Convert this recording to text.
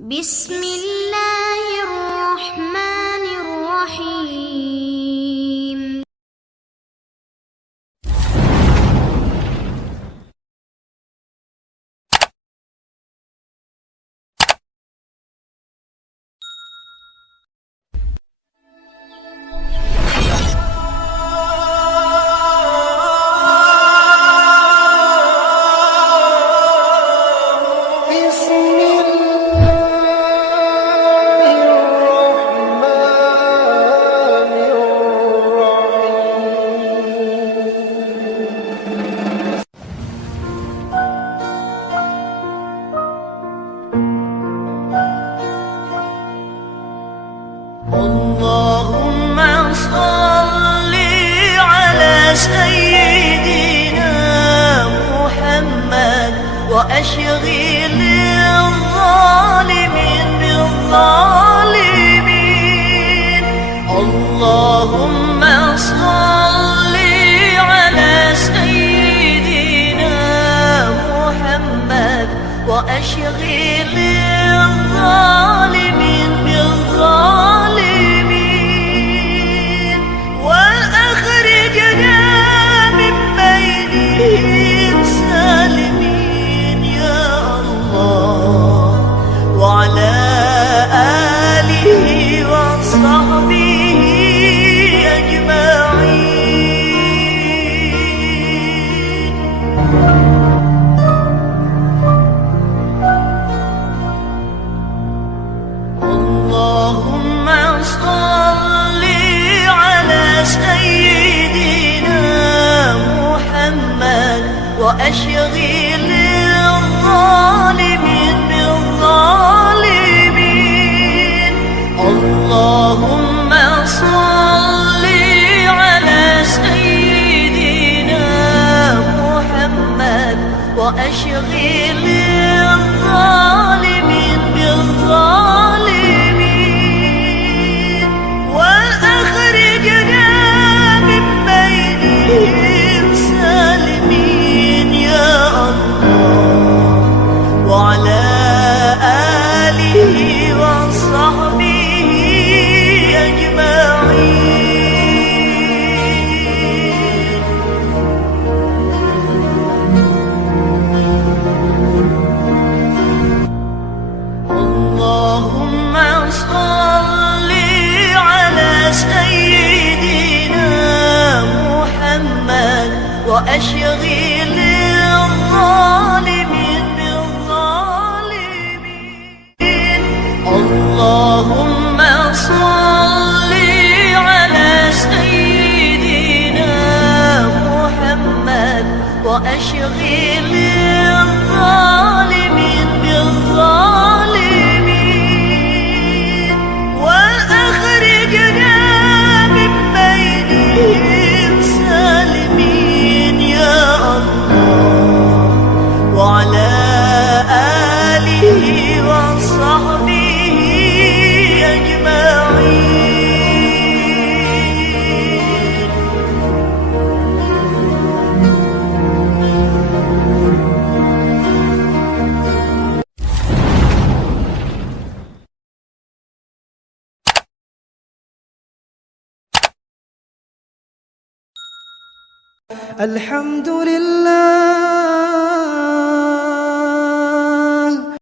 بسم الله الرحمن الرحيم. بسم الله الرحمن الرحيم. اللهم صل على سيدنا محمد وأشغل الظالمين بالظالمين. اللهم صل على سيدنا محمد وأشغل الظالمين بالظالمين، وأخرجنا من بينهم سالمين يا الله، وعلى آله وصحبه أجمعين. اللهم صل على سيدنا محمد وأشغل الظالمين بالظالمين. اللهم صل على سيدنا محمد وأشغل الظالمين بالظالمين، وأخرجنا من بينهم سالمين يا الله، وعلى آله وصحبه أجمعين. اللهم صل على سيدنا محمد وأشغل الظالمين بالظالمين. اللهم صل على سيدنا محمد وأشغل الظالمين بالظالمين، وأخرجنا من بينهم سالمين يا الله، وعلى آله وصحبه أجمعين. الحمد لله